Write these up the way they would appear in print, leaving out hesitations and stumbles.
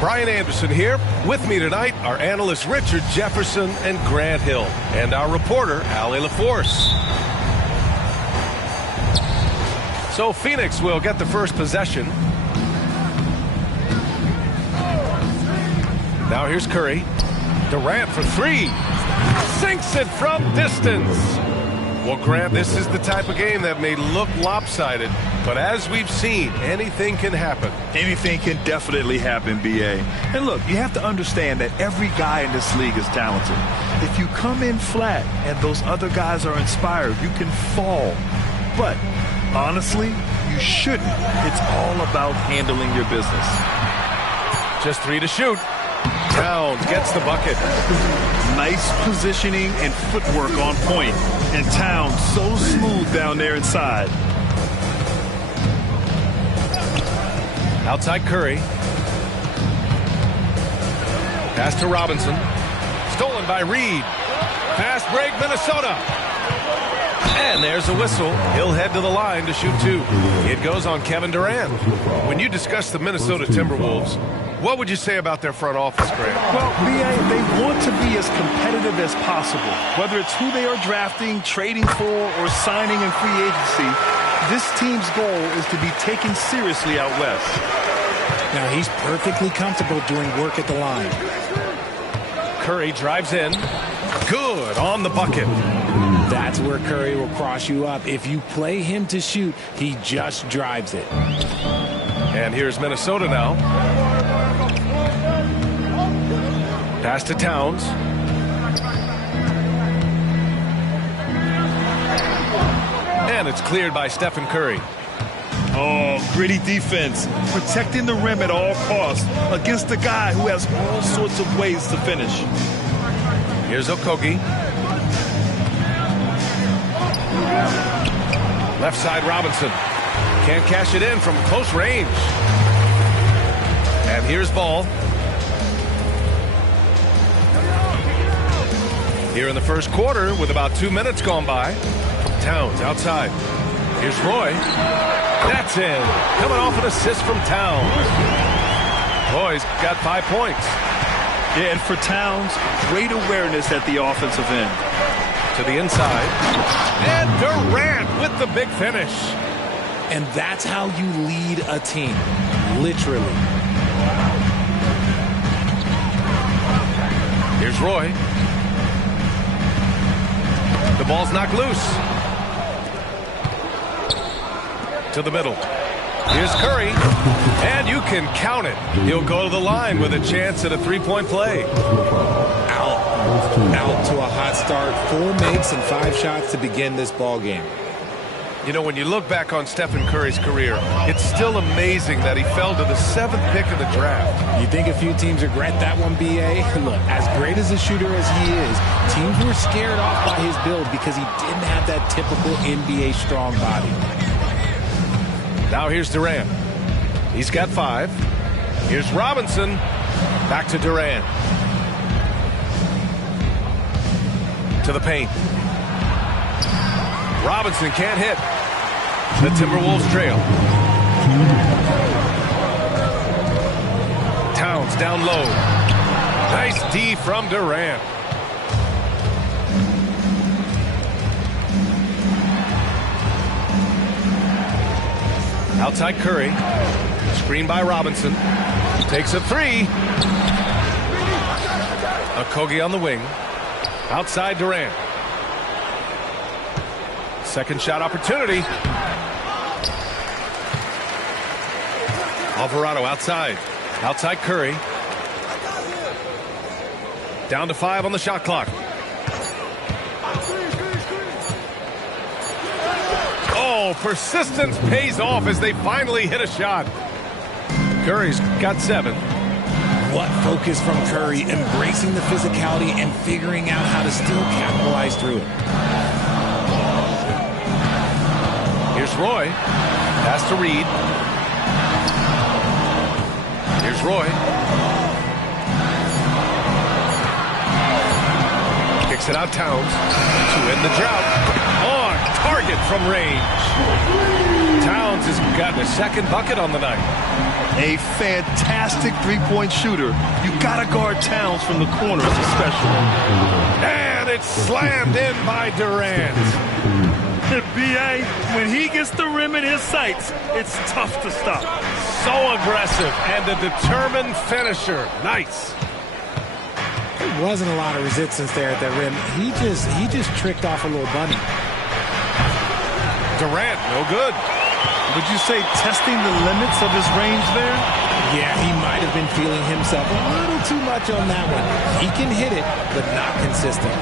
Brian Anderson here. With me tonight are analysts Richard Jefferson and Grant Hill, and our reporter, Allie LaForce. So Phoenix will get the first possession. Now here's Curry. Durant for three. Sinks it from distance. Well, Grant, this is the type of game that may look lopsided, but as we've seen, anything can happen. Anything can definitely happen, B.A. And look, you have to understand that every guy in this league is talented. If you come in flat and those other guys are inspired, you can fall. But honestly, you shouldn't. It's all about handling your business. Just three to shoot. Towns gets the bucket. Nice positioning and footwork on point. And Towns so smooth down there inside. Outside Curry. Pass to Robinson. Stolen by Reed. Fast break, Minnesota. And there's a whistle. He'll head to the line to shoot two. It goes on Kevin Durant. When you discuss the Minnesota Timberwolves, what would you say about their front office, Grant? Well, B.A., they want to be as competitive as possible. Whether it's who they are drafting, trading for, or signing in free agency, this team's goal is to be taken seriously out west. Now he's perfectly comfortable doing work at the line. Curry drives in. Good on the bucket. That's where Curry will cross you up. If you play him to shoot, he just drives it. And here's Minnesota now. Pass to Towns. And it's cleared by Stephen Curry. Oh, gritty defense. Protecting the rim at all costs against a guy who has all sorts of ways to finish. Here's Okogie. Left side Robinson. Can't cash it in from close range. And here's Ball. Here in the first quarter with about 2 minutes gone by. Towns outside. Here's Roy. That's in. Coming off an assist from Towns. Roy's got 5 points. Yeah, and for Towns, great awareness at the offensive end. To the inside. And Durant with the big finish. And that's how you lead a team. Literally. Here's Roy. The ball's knocked loose. To the middle. Here's Curry. And you can count it. He'll go to the line with a chance at a three-point play. Out to a hot start. 4 makes and 5 shots to begin this ball game. You know, when you look back on Stephen Curry's career, it's still amazing that he fell to the 7th pick of the draft. You think a few teams regret that one, B.A.? Look, as great as a shooter as he is, teams were scared off by his build because he didn't have that typical NBA strong body. Now here's Durant. He's got 5. Here's Robinson. Back to Durant. To the paint. Robinson can't hit. The Timberwolves trail. Towns down low. Nice D from Durant. Outside Curry. Screen by Robinson. Takes a 3. Okogie on the wing. Outside Durant. Second shot opportunity. Alvarado outside. Outside Curry. Down to 5 on the shot clock. Oh, persistence pays off as they finally hit a shot. Curry's got 7. What focus from Curry, embracing the physicality and figuring out how to still capitalize through it. Here's Roy. Pass to Reed. Here's Roy. Kicks it out Towns to end the drought. On target from range. Towns has gotten a second bucket on the night. A fantastic three-point shooter. You gotta guard Towns from the corners especially. And it's slammed in by Durant. B.A., when he gets the rim in his sights, it's tough to stop. So aggressive and a determined finisher. Nice. There wasn't a lot of resistance there at the rim. He just tricked off a little bunny. Durant, no good. Would you say testing the limits of his range there? Yeah, he might have been feeling himself a little too much on that one. He can hit it, but not consistent.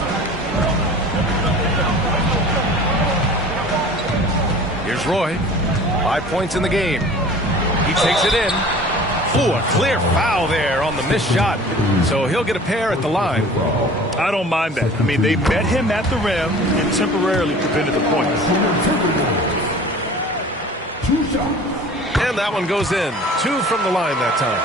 Here's Roy. 5 points in the game. He takes it in. Ooh, a clear foul there on the missed shot. So he'll get a pair at the line. I don't mind that. I mean, they met him at the rim and temporarily prevented the points. And that one goes in. 2 from the line that time.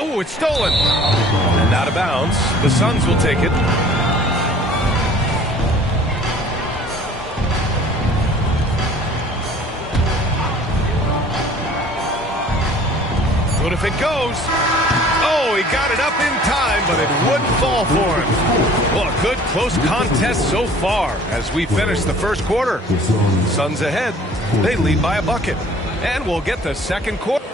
Oh, it's stolen. And out of bounds. The Suns will take it. What if it goes? Oh, he got it up in time, but it wouldn't fall for him. Well, a good close contest so far as we finish the first quarter. Suns ahead. They lead by a bucket. And we'll get the second quarter.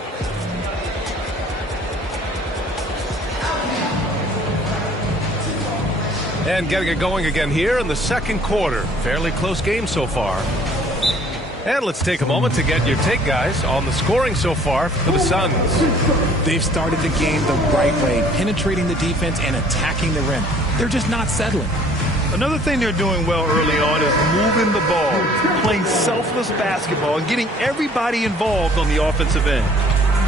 And getting it going again here in the second quarter. Fairly close game so far. And let's take a moment to get your take, guys, on the scoring so far for the Suns. They've started the game the right way, penetrating the defense and attacking the rim. They're just not settling. Another thing they're doing well early on is moving the ball, playing selfless basketball, and getting everybody involved on the offensive end.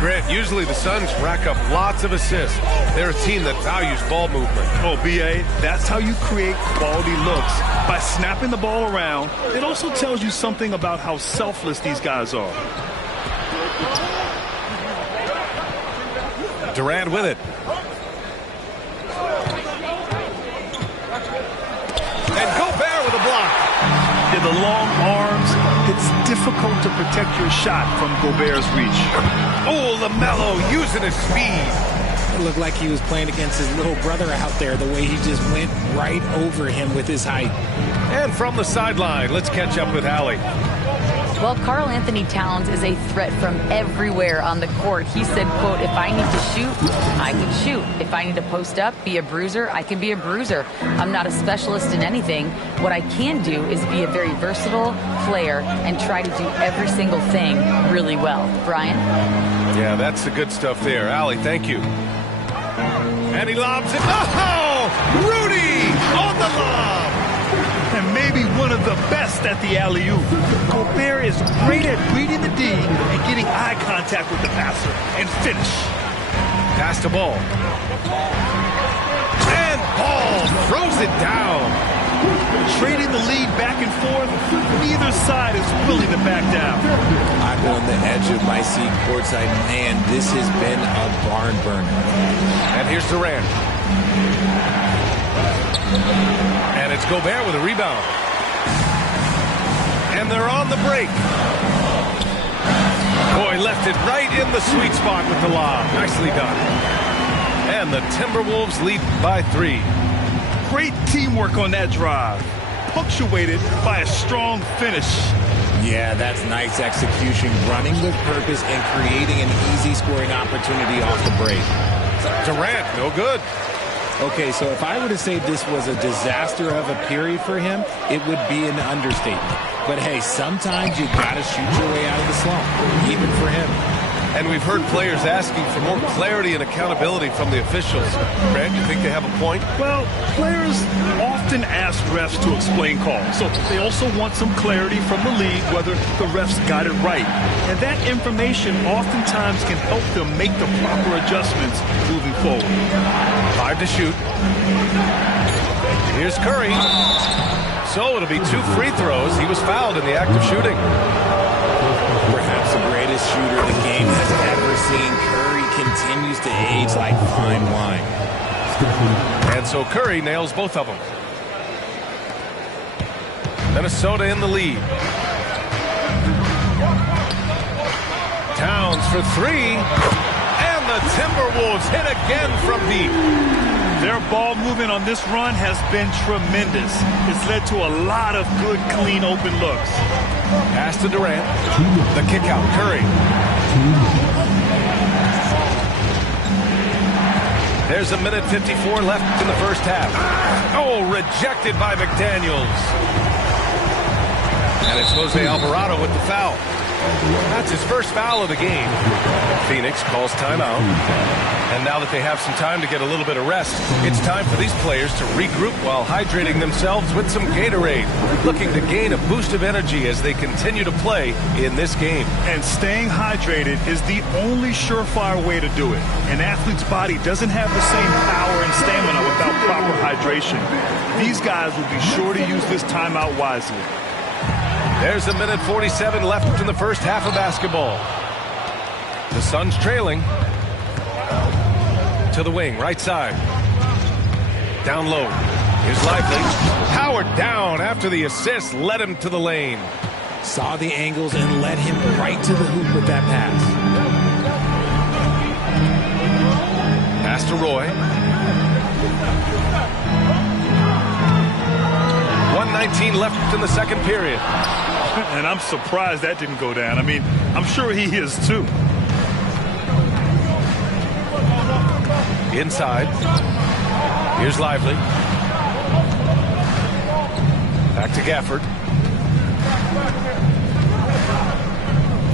Grant, usually the Suns rack up lots of assists. They're a team that values ball movement. Oh, B.A., that's how you create quality looks, by snapping the ball around. It also tells you something about how selfless these guys are. Durant with it. And Gobert with a block. In the long arms, it's difficult to protect your shot from Gobert's reach. Oh, LaMelo using his speed. It looked like he was playing against his little brother out there, the way he just went right over him with his height. And from the sideline, let's catch up with Allie. Well, Karl Anthony Towns is a threat from everywhere on the court. He said, quote, if I need to shoot, I can shoot. If I need to post up, be a bruiser, I can be a bruiser. I'm not a specialist in anything. What I can do is be a very versatile player and try to do every single thing really well. Brian? Yeah, that's the good stuff there. Allie, thank you. And he lobs it. Oh, Rudy on the lob. And maybe one of the best at the alley-oop. Gobert is great at reading the D and getting eye contact with the passer and finish. Pass to Ball. And Ball throws it down. Trading the lead back and forth, neither side is willing to back down. I'm on the edge of my seat courtside. Man, this has been a barn burner. And here's Durant. And it's Gobert with a rebound. And they're on the break. Boy, left it right in the sweet spot with the lob. Nicely done. And the Timberwolves lead by 3. Great teamwork on that drive, punctuated by a strong finish. Yeah, that's nice execution, running with purpose and creating an easy scoring opportunity off the break. Durant, no good. Okay, so if I were to say this was a disaster of a period for him, it would be an understatement. But hey, sometimes you gotta shoot your way out of the slump, even for him. And we've heard players asking for more clarity and accountability from the officials. Grant, you think they have a point? Well, players often ask refs to explain calls, so they also want some clarity from the league whether the refs got it right. And that information oftentimes can help them make the proper adjustments moving forward. 5 to shoot. Here's Curry. So it'll be 2 free throws. He was fouled in the act of shooting. Perhaps the greatest shooter the game has ever seen. Curry continues to age like fine wine. And so Curry nails both of them. Minnesota in the lead. Towns for 3. And the Timberwolves hit again from deep. Their ball movement on this run has been tremendous. It's led to a lot of good, clean, open looks. Pass to Durant. The kick out, Curry. There's a minute 54 left in the first half. Oh, rejected by McDaniels. And it's Jose Alvarado with the foul. That's his first foul of the game. Phoenix calls timeout. And now that they have some time to get a little bit of rest, it's time for these players to regroup while hydrating themselves with some Gatorade, looking to gain a boost of energy as they continue to play in this game. And staying hydrated is the only surefire way to do it. An athlete's body doesn't have the same power and stamina without proper hydration. These guys will be sure to use this timeout wisely. There's a minute 47 left in the first half of basketball. The Suns trailing. To the wing, right side. Down low. Here's Lively. Howard down after the assist led him to the lane. Saw the angles and led him right to the hoop with that pass. Pass to Roy. 1:19 left in the second period. And I'm surprised that didn't go down. I mean, I'm sure he is too. Inside. Here's Lively. Back to Gafford.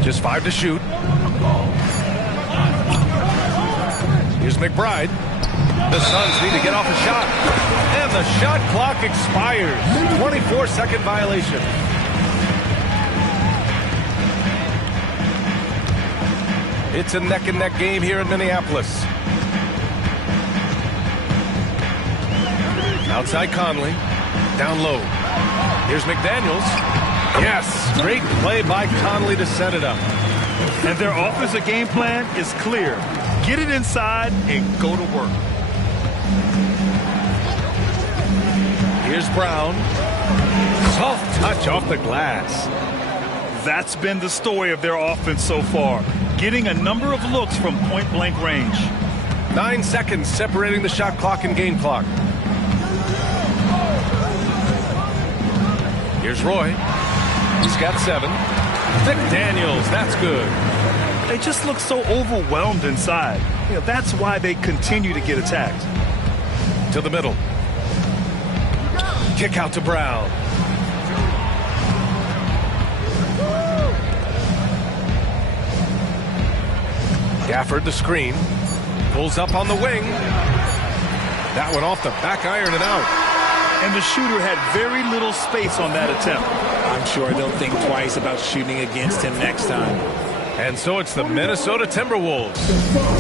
Just 5 to shoot. Here's McBride. The Suns need to get off a shot. And the shot clock expires. 24-second violation. It's a neck-and-neck game here in Minneapolis. Outside Conley. Down low. Here's McDaniels. Yes, great play by Conley to set it up. And their offensive game plan is clear. Get it inside and go to work. Here's Brown. Soft touch off the glass. That's been the story of their offense so far. Getting a number of looks from point-blank range. 9 seconds separating the shot clock and game clock. Here's Roy. He's got 7. McDaniels, that's good. They just look so overwhelmed inside. You know, that's why they continue to get attacked. To the middle. Kick out to Brown. Gafford the screen. Pulls up on the wing. That one off the back iron and out. And the shooter had very little space on that attempt. I'm sure they'll think twice about shooting against him next time. And so it's the Minnesota Timberwolves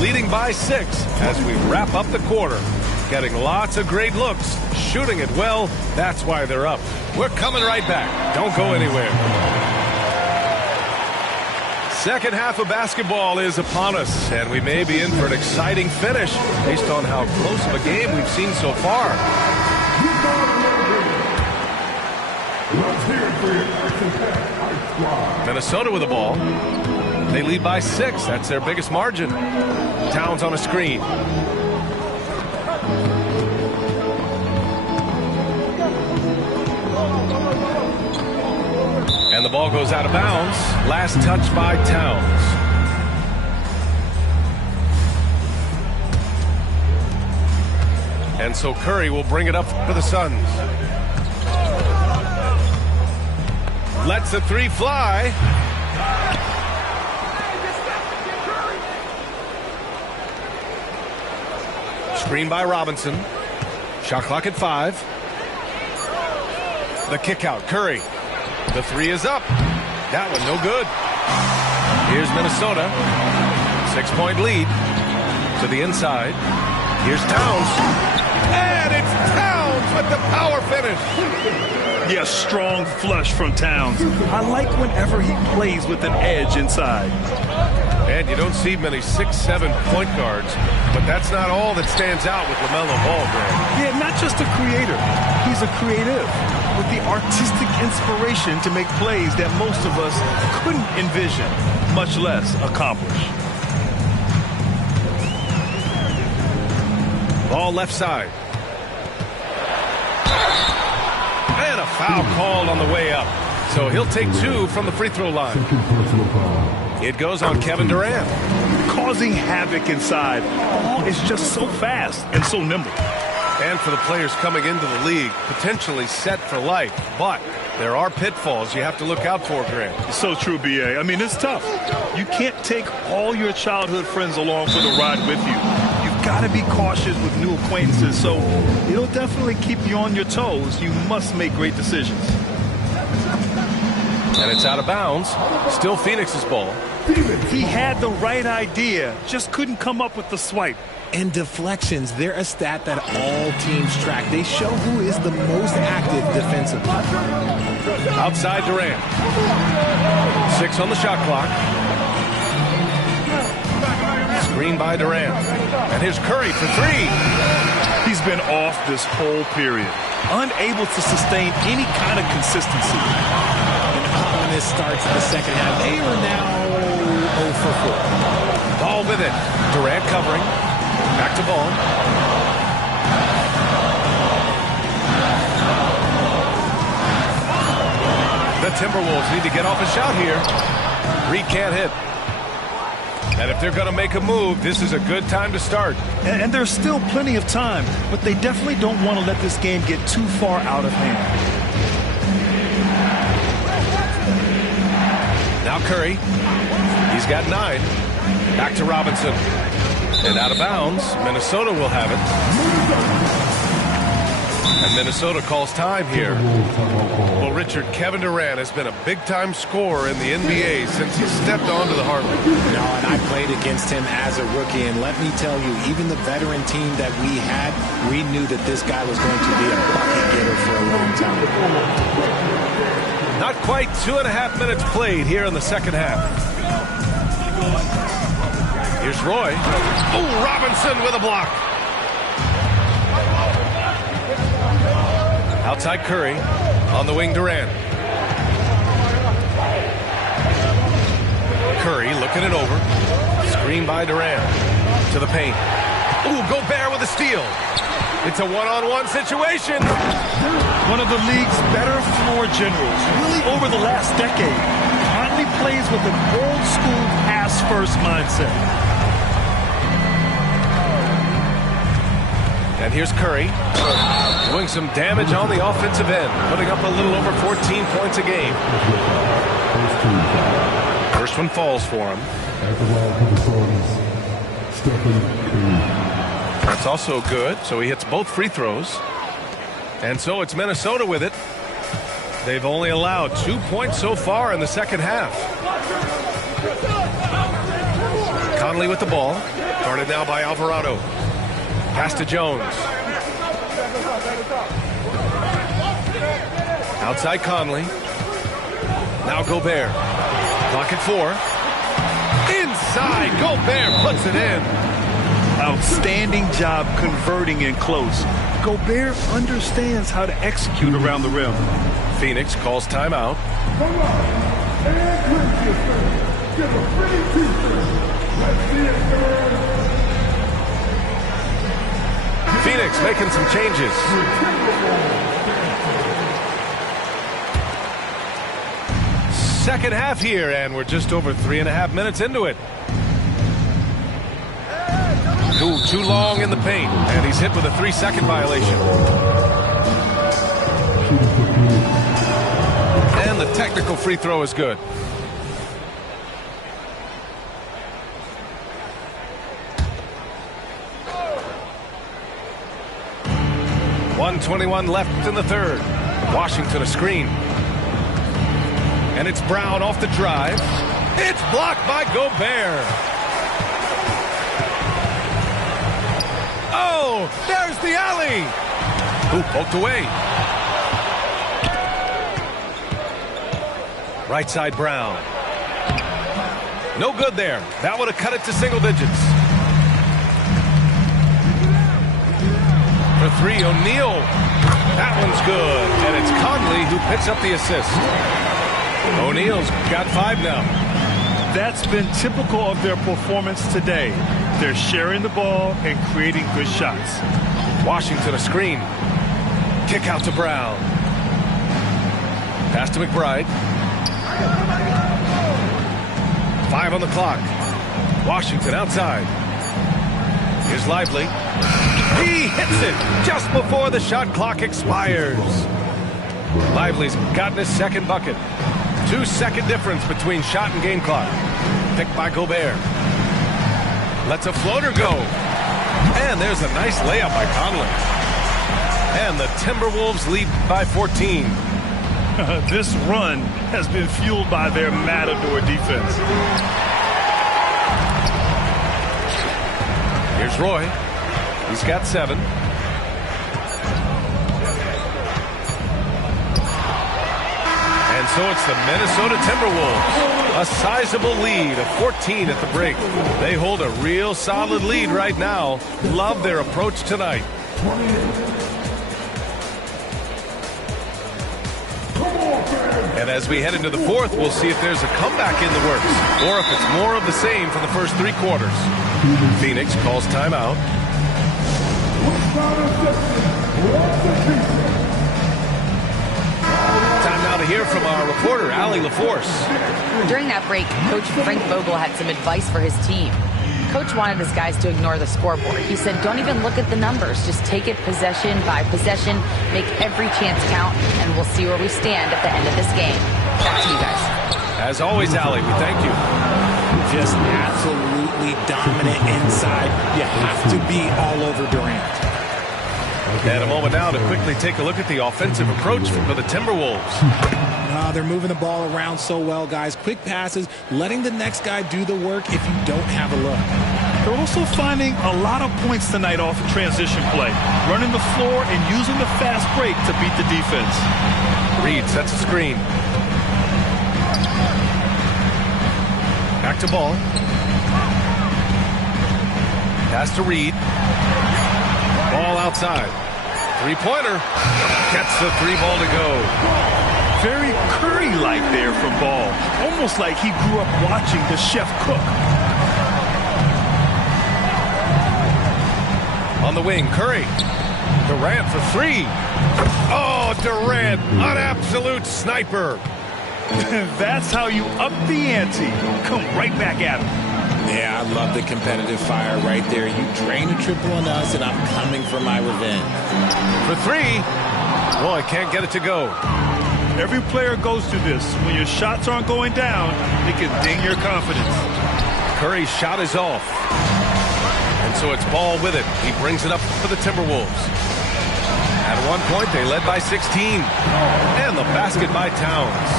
leading by 6 as we wrap up the quarter. Getting lots of great looks, shooting it well. That's why they're up. We're coming right back. Don't go anywhere. Second half of basketball is upon us, and we may be in for an exciting finish based on how close of a game we've seen so far. Minnesota with the ball. They lead by 6. That's their biggest margin. Towns on a screen. And the ball goes out of bounds. Last touch by Towns. And so Curry will bring it up for the Suns. Lets the 3 fly. Screen by Robinson. Shot clock at 5. The kick out, Curry. The 3 is up. That one no good. Here's Minnesota. 6-point lead to the inside. Here's Towns. And it's Towns with the power finish. Yeah, strong flush from Towns. I like whenever he plays with an edge inside. And you don't see many 6'7" point guards, but that's not all that stands out with LaMelo Ball, Grant. Yeah, not just a creator. He's a creative with the artistic inspiration to make plays that most of us couldn't envision, much less accomplish. Ball left side. And a foul called on the way up. So he'll take 2 from the free throw line. It goes on Kevin Durant. Causing havoc inside. Ball is just so fast and so nimble. And for the players coming into the league, potentially set for life. But there are pitfalls you have to look out for, Grant. So true, B.A. I mean, it's tough. You can't take all your childhood friends along for the ride with you. You've got to be cautious with new acquaintances, so it'll definitely keep you on your toes. You must make great decisions. And it's out of bounds. Still Phoenix's ball. He had the right idea, just couldn't come up with the swipe. And deflections, they're a stat that all teams track. They show who is the most active defensively. Outside Durant. 6 on the shot clock. Screen by Durant. And here's Curry for 3. He's been off this whole period. Unable to sustain any kind of consistency. When this starts in the second half, they are now 0 for 4. Ball with it. Durant covering. Back to Ball. The Timberwolves need to get off a shot here. Reed can't hit. And if they're going to make a move, this is a good time to start. And there's still plenty of time, but they definitely don't want to let this game get too far out of hand. Now Curry. He's got 9. Back to Robinson. And out of bounds, Minnesota will have it. And Minnesota calls time here. Well, Richard, Kevin Durant has been a big-time scorer in the NBA since he stepped onto the hardwood. No, and I played against him as a rookie, and let me tell you, even the veteran team that we had, we knew that this guy was going to be a bucket getter for a long time. Not quite 2.5 minutes played here in the second half. Here's Roy. Oh, Robinson with a block. Outside Curry. On the wing, Durant. Curry looking it over. Screen by Durant. To the paint. Ooh, Gobert with a steal. It's a one-on-one situation. One of the league's better floor generals, really over the last decade. Conley plays with an old-school pass-first mindset. And here's Curry doing some damage on the offensive end, putting up a little over 14 points a game. First one falls for him. That's also good, so he hits both free throws. And so it's Minnesota with it. They've only allowed 2 points so far in the second half. Conley with the ball, guarded now by Alvarado. Pass to Jones. Outside Conley. Now Gobert. Clock at 4. Inside, Gobert puts it in. Outstanding job converting in close. Gobert understands how to execute around the rim. Phoenix calls timeout. Phoenix making some changes. Second half here, and we're just over 3.5 minutes into it. Too long in the paint, and he's hit with a 3-second violation. And the technical free throw is good. 1:21 left in the third. Washington a screen. And it's Brown off the drive. It's blocked by Gobert. Oh, there's the alley. Who poked away. Right side Brown. No good there. That would have cut it to single digits. For three, O'Neal. That one's good. And it's Conley who picks up the assist. O'Neal's got 5 now. That's been typical of their performance today. They're sharing the ball and creating good shots. Washington a screen. Kick out to Brown. Pass to McBride. 5 on the clock. Washington outside. Here's Lively. He hits it just before the shot clock expires. Lively's gotten his second bucket. 2-second difference between shot and game clock. Picked by Gobert. Lets a floater go. And there's a nice layup by Conley. And the Timberwolves lead by 14. This run has been fueled by their matador defense. Here's Roy. He's got 7. And so it's the Minnesota Timberwolves. A sizable lead of 14 at the break. They hold a real solid lead right now. Love their approach tonight. And as we head into the fourth, we'll see if there's a comeback in the works or if it's more of the same for the first 3 quarters. Phoenix calls timeout. Time now to hear from our reporter, Allie LaForce. During that break, Coach Frank Vogel had some advice for his team. Coach wanted his guys to ignore the scoreboard. He said, don't even look at the numbers. Just take it possession by possession, make every chance count, and we'll see where we stand at the end of this game. Back to you guys. As always, Allie, we thank you. Just absolutely dominant inside. You have to be all over Durant. And a moment now to quickly take a look at the offensive approach for the Timberwolves. They're moving the ball around so well, guys. Quick passes, letting the next guy do the work if you don't have a look. They're also finding a lot of points tonight off of transition play, running the floor and using the fast break to beat the defense. Reed sets a screen. Back to Ball. Pass to Reed. Ball outside. Three-pointer. Gets the 3-ball to go. Very Curry-like there from Ball. Almost like he grew up watching the chef cook. On the wing, Curry. Durant for 3. Oh, Durant, an absolute sniper. That's how you up the ante. Come right back at him. Yeah, I love the competitive fire right there. You drain a triple on us, and I'm coming for my revenge. For 3. Boy, can't get it to go. Every player goes through this. When your shots aren't going down, it can ding your confidence. Curry's shot is off. And so it's Ball with it. He brings it up for the Timberwolves. At one point, they led by 16. And the basket by Towns.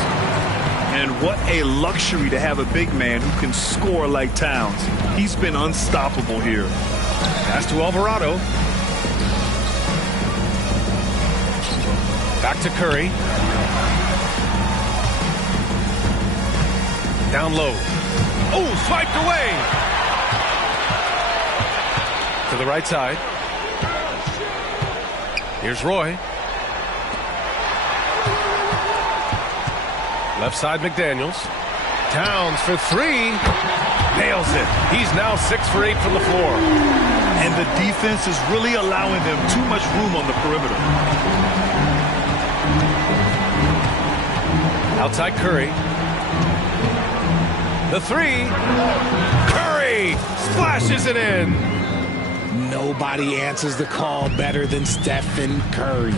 And what a luxury to have a big man who can score like Towns. He's been unstoppable here. Pass to Alvarado. Back to Curry. Down low. Oh, swiped away. To the right side. Here's Roy. Left side, McDaniels. Towns for 3. Nails it. He's now 6 for 8 from the floor. And the defense is really allowing them too much room on the perimeter. Outside Curry. The 3. Curry splashes it in. Nobody answers the call better than Stephen Curry.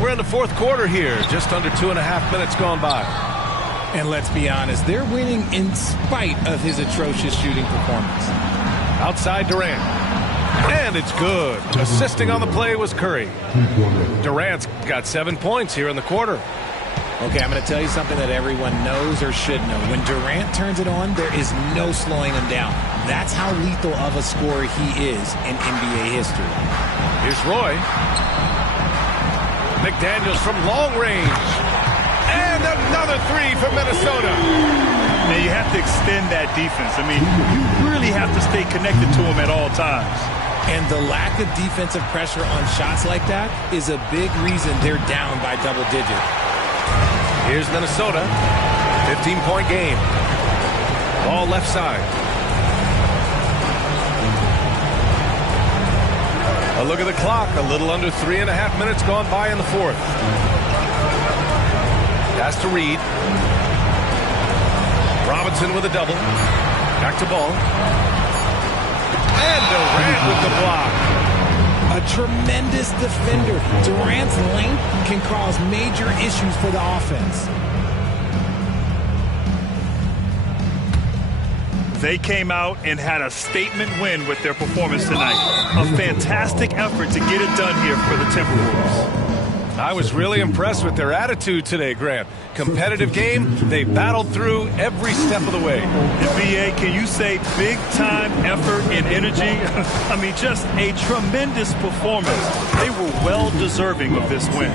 We're in the fourth quarter here. Just under 2.5 minutes gone by. And let's be honest, they're winning in spite of his atrocious shooting performance. Outside Durant. And it's good. Assisting on the play was Curry. Durant's got 7 points here in the quarter. Okay, I'm going to tell you something that everyone knows or should know. When Durant turns it on, there is no slowing him down. That's how lethal of a scorer he is in NBA history. Here's Roy. McDaniels from long range. And another three for Minnesota. Now you have to extend that defense. I mean, you really have to stay connected to him at all times. And the lack of defensive pressure on shots like that is a big reason they're down by double digits. Here's Minnesota. 15-point game. Ball left side. A look at the clock. A little under 3.5 minutes gone by in the fourth. Pass to Reed. Robinson with a double. Back to ball. And Durant with the block. A tremendous defender. Durant's length can cause major issues for the offense. They came out and had a statement win with their performance tonight. A fantastic effort to get it done here for the Timberwolves. I was really impressed with their attitude today, Grant. Competitive game, they battled through every step of the way. And BA, can you say big-time effort and energy? I mean, just a tremendous performance. They were well-deserving of this win.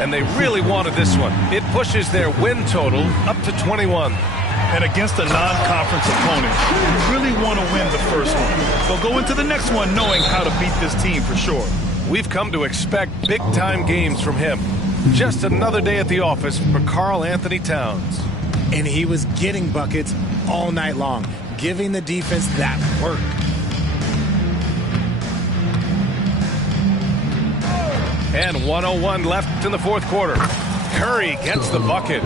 And they really wanted this one. It pushes their win total up to 21. And against a non-conference opponent, you really want to win the first one. So go into the next one knowing how to beat this team for sure. We've come to expect big-time games from him. Just another day at the office for Karl-Anthony Towns. And he was getting buckets all night long, giving the defense that work. And 1:01 left in the fourth quarter. Curry gets the bucket.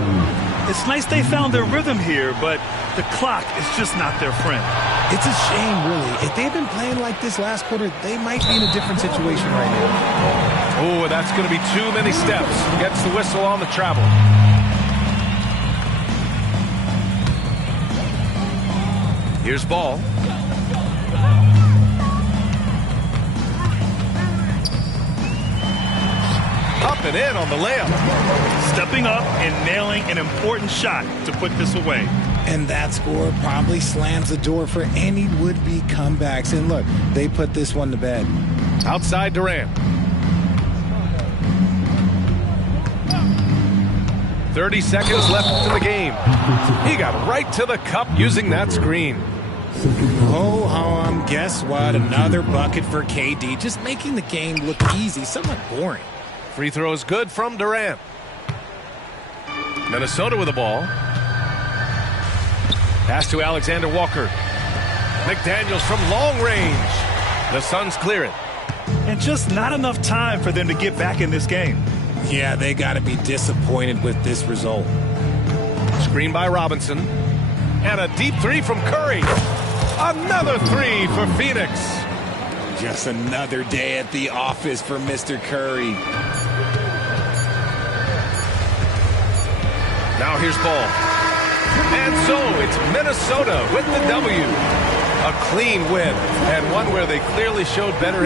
It's nice they found their rhythm here, but the clock is just not their friend. It's a shame, really. If they had been playing like this last quarter, they might be in a different situation right now. Oh, that's going to be too many steps. Gets the whistle on the travel. Here's Ball. Up and in on the layup. Stepping up and nailing an important shot to put this away. And that score probably slams the door for any would-be comebacks. And look, they put this one to bed. Outside Durant. 30 seconds left in the game. He got right to the cup using that screen. Ho-hum, guess what? Another bucket for KD. Just making the game look easy, somewhat boring. Free throw is good from Durant. Minnesota with the ball. Pass to Alexander Walker. McDaniels from long range. The Suns clear it. And just not enough time for them to get back in this game. Yeah, they got to be disappointed with this result. Screen by Robinson. And a deep three from Curry. Another three for Phoenix. Just another day at the office for Mr. Curry. Now here's Ball. And so it's Minnesota with the W. A clean win, and one where they clearly showed better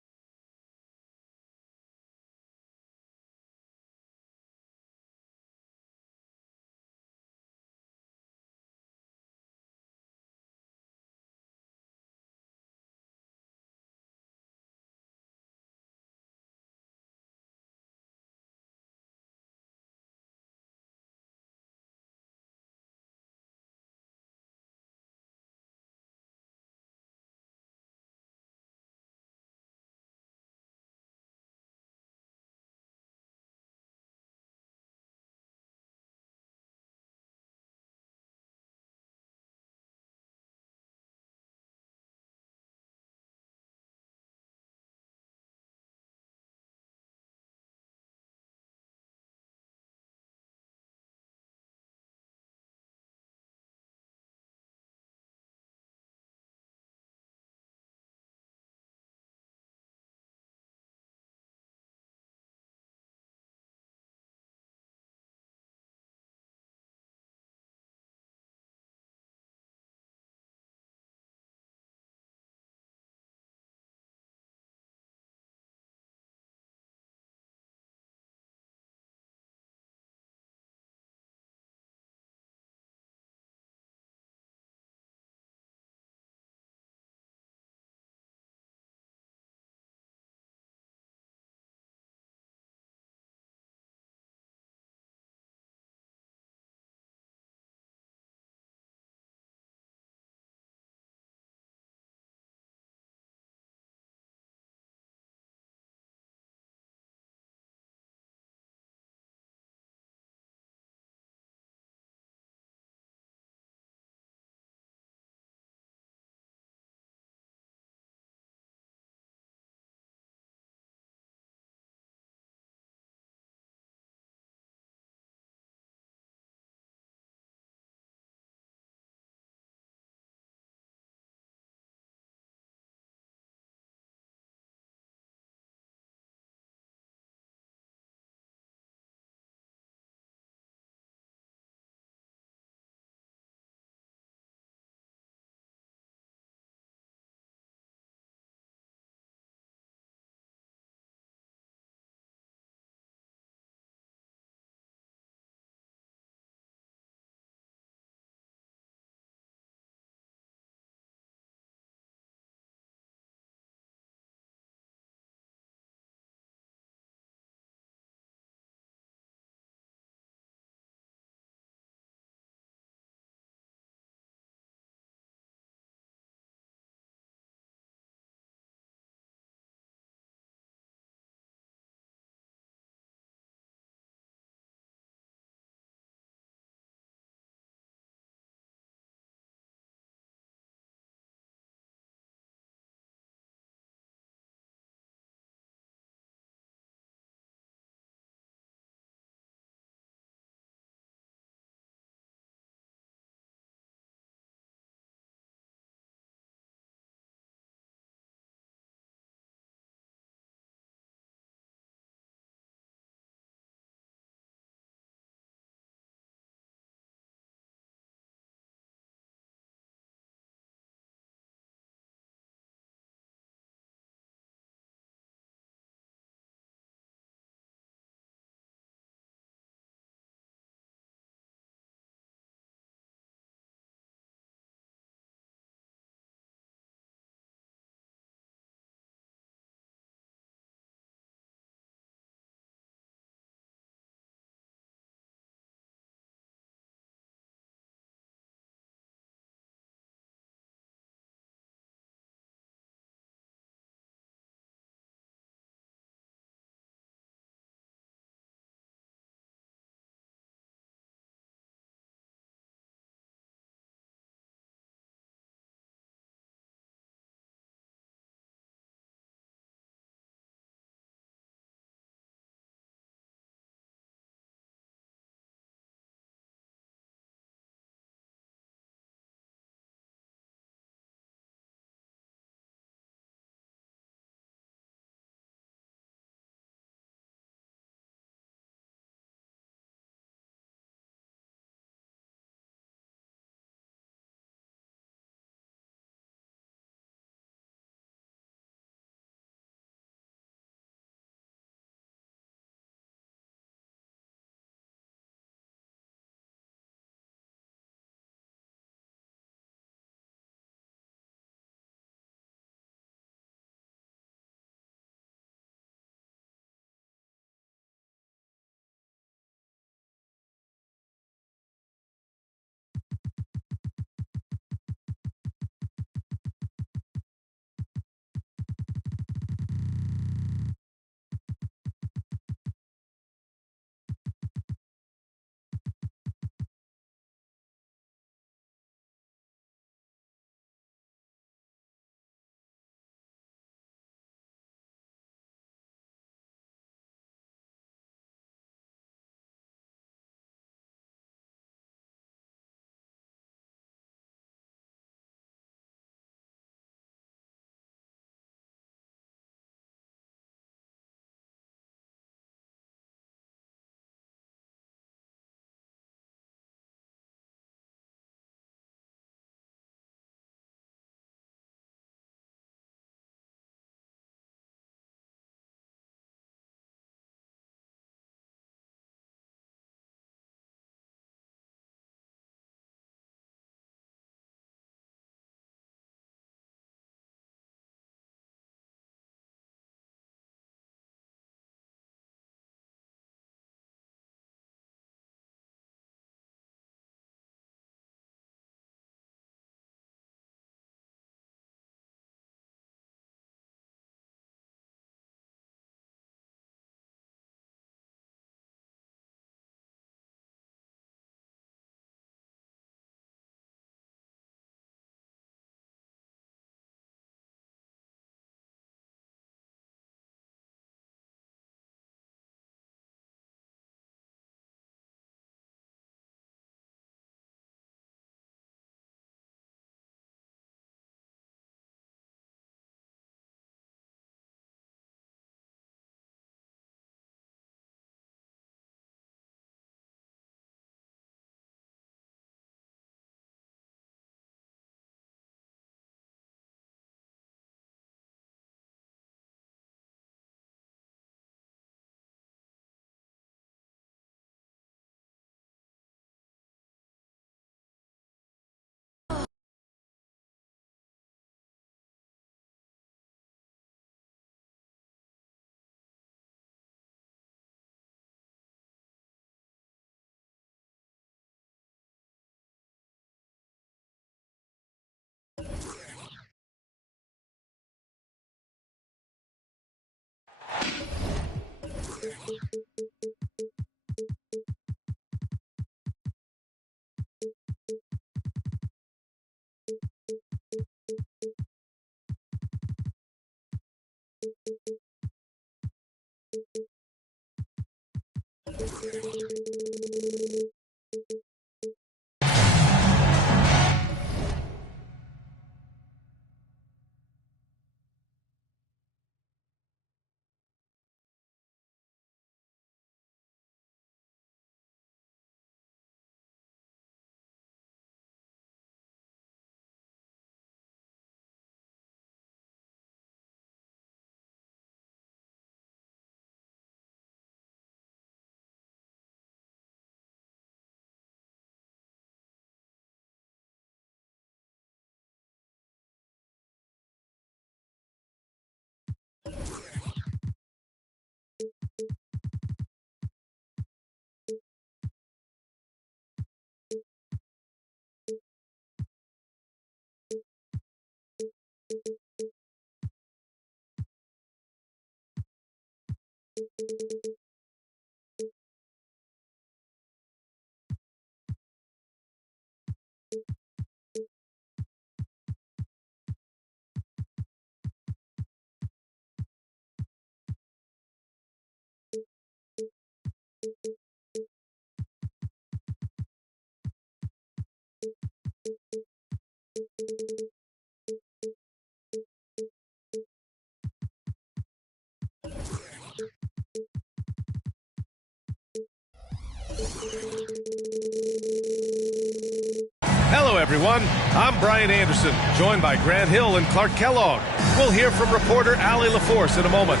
Hello, everyone. I'm Brian Anderson, joined by Grant Hill and Clark Kellogg. We'll hear from reporter Allie LaForce in a moment.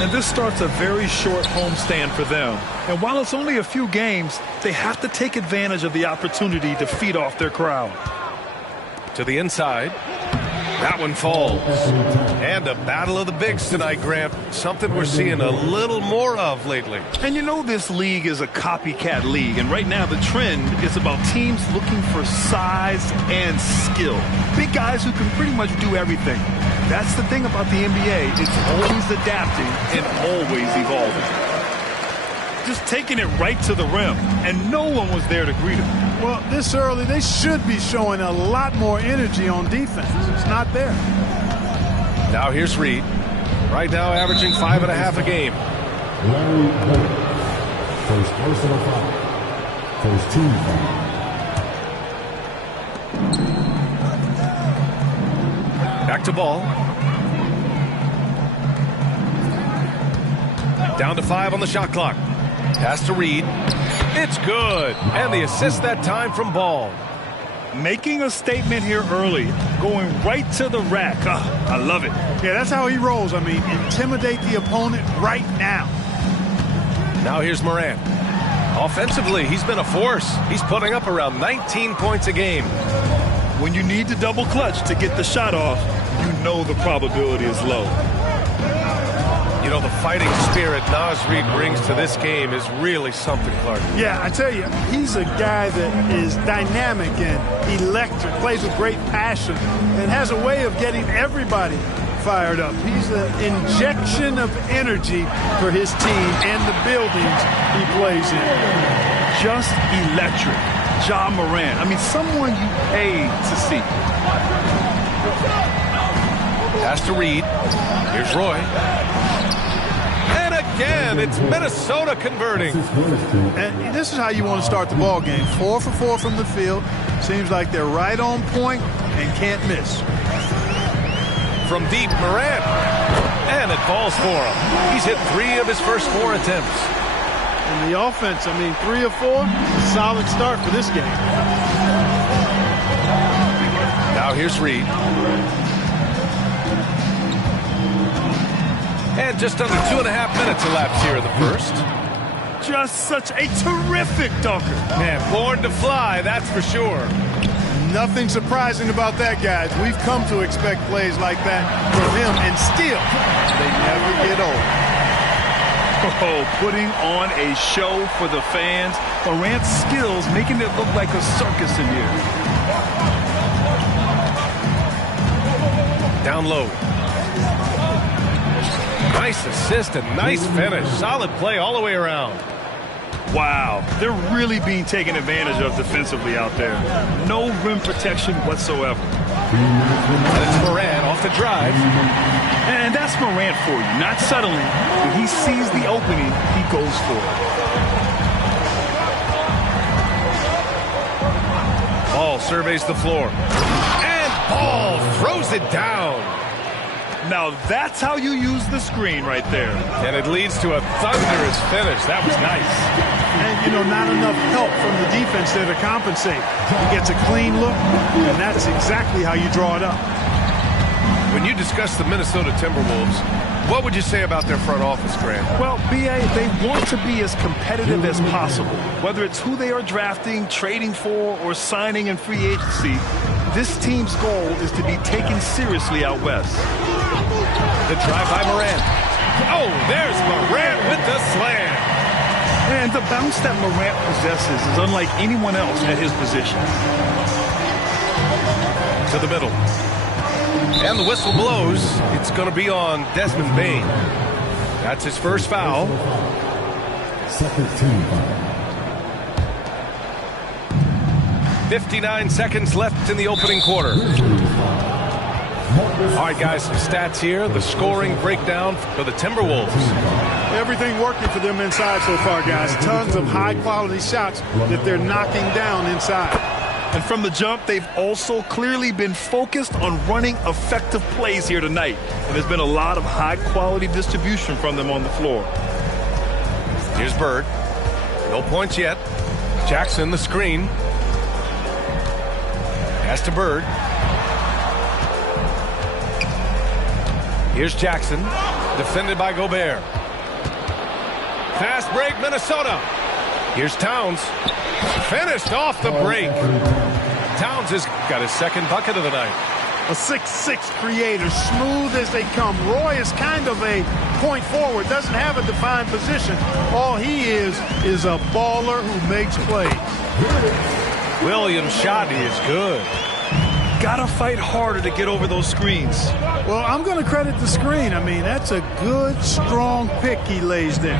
And this starts a very short homestand for them. And while it's only a few games, they have to take advantage of the opportunity to feed off their crowd. To the inside. That one falls. And a battle of the bigs tonight, Grant. Something we're seeing a little more of lately. And you know this league is a copycat league. And right now the trend is about teams looking for size and skill. Big guys who can pretty much do everything. That's the thing about the NBA. It's always adapting and always evolving. Just taking it right to the rim, and no one was there to greet him. Well, this early, they should be showing a lot more energy on defense. It's not there. Now here's Reed. Right now averaging 5.5 a game. Larry Bird. First personal foul. First team foul. Back to ball. Down to 5 on the shot clock. Pass to Reed. It's good. And the assist that time from Ball. Making a statement here early. Going right to the rack. I love it. Yeah, that's how he rolls. I mean, intimidate the opponent right now. Now here's Morant. Offensively, he's been a force. He's putting up around 19 points a game. When you need to double clutch to get the shot off, you know the probability is low. You know, the fighting spirit Naz Reid brings to this game is really something, Clark. Yeah, I tell you, he's a guy that is dynamic and electric, plays with great passion, and has a way of getting everybody fired up. He's an injection of energy for his team and the buildings he plays in. Just electric. Ja Morant. I mean, someone you pay to see. Pass to Reed. Here's Roy. And again, it's Minnesota converting. And this is how you want to start the ball game. 4 for 4 from the field. Seems like they're right on point and can't miss. From deep, Morant. And it falls for him. He's hit 3 of his first 4 attempts. And the offense, I mean, 3 of 4, solid start for this game. Now here's Reed. And just under 2.5 minutes elapsed here in the first. Just such a terrific dunker. Man, born to fly, that's for sure. Nothing surprising about that, guys. We've come to expect plays like that from him, and still, they never get old. Oh, putting on a show for the fans. Morant's skills making it look like a circus in here. Down low. Nice assist and nice finish. Solid play all the way around. Wow, they're really being taken advantage of defensively out there. No rim protection whatsoever. And it's Morant off the drive. And that's Morant for you. Not settling. When he sees the opening, he goes for it. Ball surveys the floor. And Ball throws it down. Now that's how you use the screen right there. And it leads to a thunderous finish. That was nice. And, you know, not enough help from the defense there to compensate. He gets a clean look, and that's exactly how you draw it up. When you discuss the Minnesota Timberwolves, what would you say about their front office, Grant? Well, B.A., they want to be as competitive as possible. Whether it's who they are drafting, trading for, or signing in free agency, this team's goal is to be taken seriously out west. The drive by Morant. Oh, there's Morant with the slam. And the bounce that Morant possesses is unlike anyone else at his position. To the middle. And the whistle blows. It's going to be on Desmond Bane. That's his first foul. Second team foul. 59 seconds left in the opening quarter. All right, guys, some stats here. The scoring breakdown for the Timberwolves. Everything working for them inside so far, guys. Tons of high-quality shots that they're knocking down inside. And from the jump, they've also clearly been focused on running effective plays here tonight. And there's been a lot of high-quality distribution from them on the floor. Here's Bird. No points yet. Jackson, the screen. Pass to Bird. Here's Jackson. Defended by Gobert. Fast break, Minnesota. Here's Towns. Finished off the break. Towns has got his second bucket of the night. A 6'6" creator, smooth as they come. Roy is kind of a point forward, doesn't have a defined position. All he is a baller who makes plays. Williams' shot is good. Gotta fight harder to get over those screens. Well, I'm going to credit the screen. I mean, that's a good, strong pick he lays there.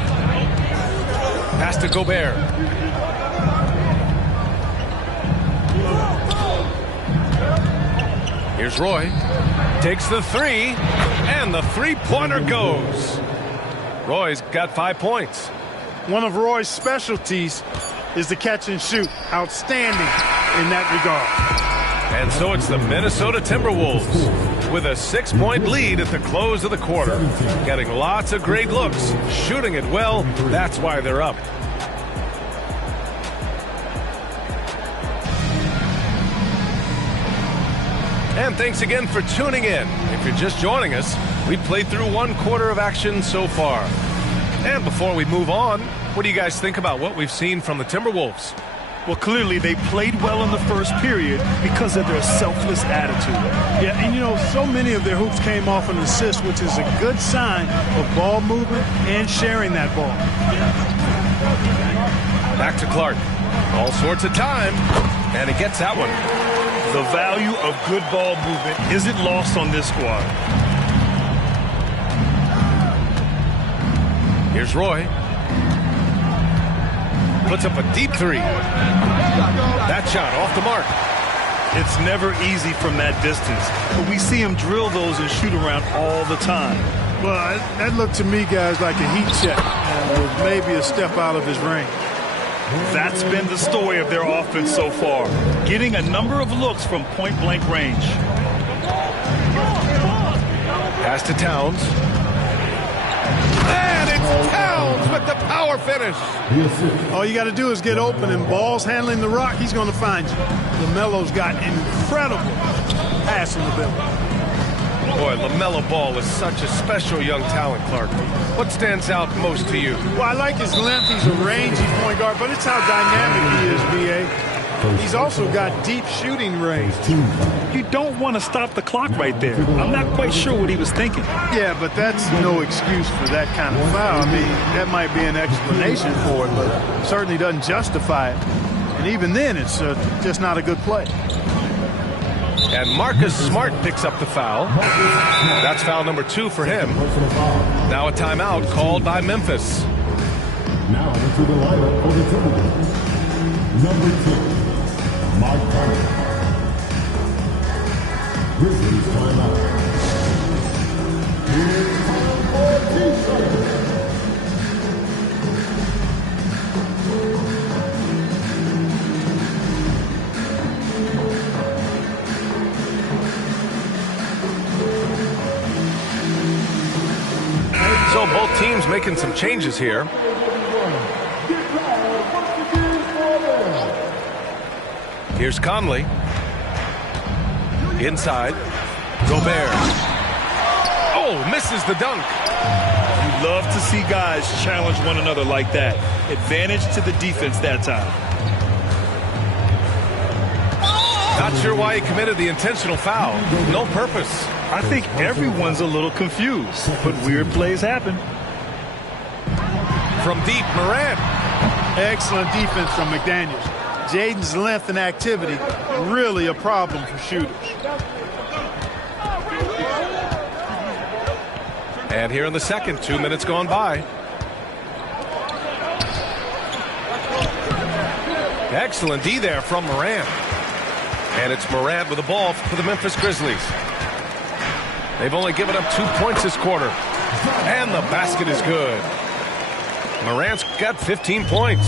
Pass to Gobert. Here's Roy. Takes the three, and the three-pointer goes. Roy's got 5 points. One of Roy's specialties is the catch and shoot. Outstanding in that regard. And so it's the Minnesota Timberwolves with a 6-point lead at the close of the quarter. Getting lots of great looks, shooting it well. That's why they're up. And thanks again for tuning in. If you're just joining us, we've played through 1 quarter of action so far. And before we move on, what do you guys think about what we've seen from the Timberwolves? Well, clearly they played well in the first period because of their selfless attitude. Yeah, and you know, so many of their hoops came off an assist, which is a good sign of ball movement and sharing that ball. Back to Clark. All sorts of time, and he gets that one. The value of good ball movement isn't lost on this squad. Here's Roy. Puts up a deep three. That shot off the mark. It's never easy from that distance, but we see him drill those and shoot around all the time. Well, that looked to me, guys, like a heat check. And maybe a step out of his range. That's been the story of their offense so far, getting a number of looks from point-blank range. Pass to Towns. And it's Towns with the power finish. All you got to do is get open, and Ball's handling the rock. He's going to find you. LaMelo's got incredible passing ability. Boy, LaMelo Ball is such a special young talent, Clark. What stands out most to you? Well, I like his length. He's a rangy point guard, but it's how dynamic he is, B.A. He's also got deep shooting range. You don't want to stop the clock right there. I'm not quite sure what he was thinking. Yeah, but that's no excuse for that kind of foul. I mean, that might be an explanation for it, but certainly doesn't justify it. And even then, it's just not a good play. And Marcus Smart picks up the foul. That's foul number 2 for him. Now a timeout called by Memphis. Now into the lineup for the Timberwolves. Number 10, Mike Conley. Grizzlies timeout. It's time for defense. So both teams making some changes here. Here's Conley. Inside. Gobert. Oh, misses the dunk. You love to see guys challenge one another like that. Advantage to the defense that time. Not sure why he committed the intentional foul. No purpose. I think everyone's a little confused, but weird plays happen. From deep, Morant. Excellent defense from McDaniels. Jaden's length and activity, really a problem for shooters. And here in the second, 2 minutes gone by. Excellent D there from Morant. And it's Morant with the ball for the Memphis Grizzlies. They've only given up 2 points this quarter. And the basket is good. Morant's got 15 points.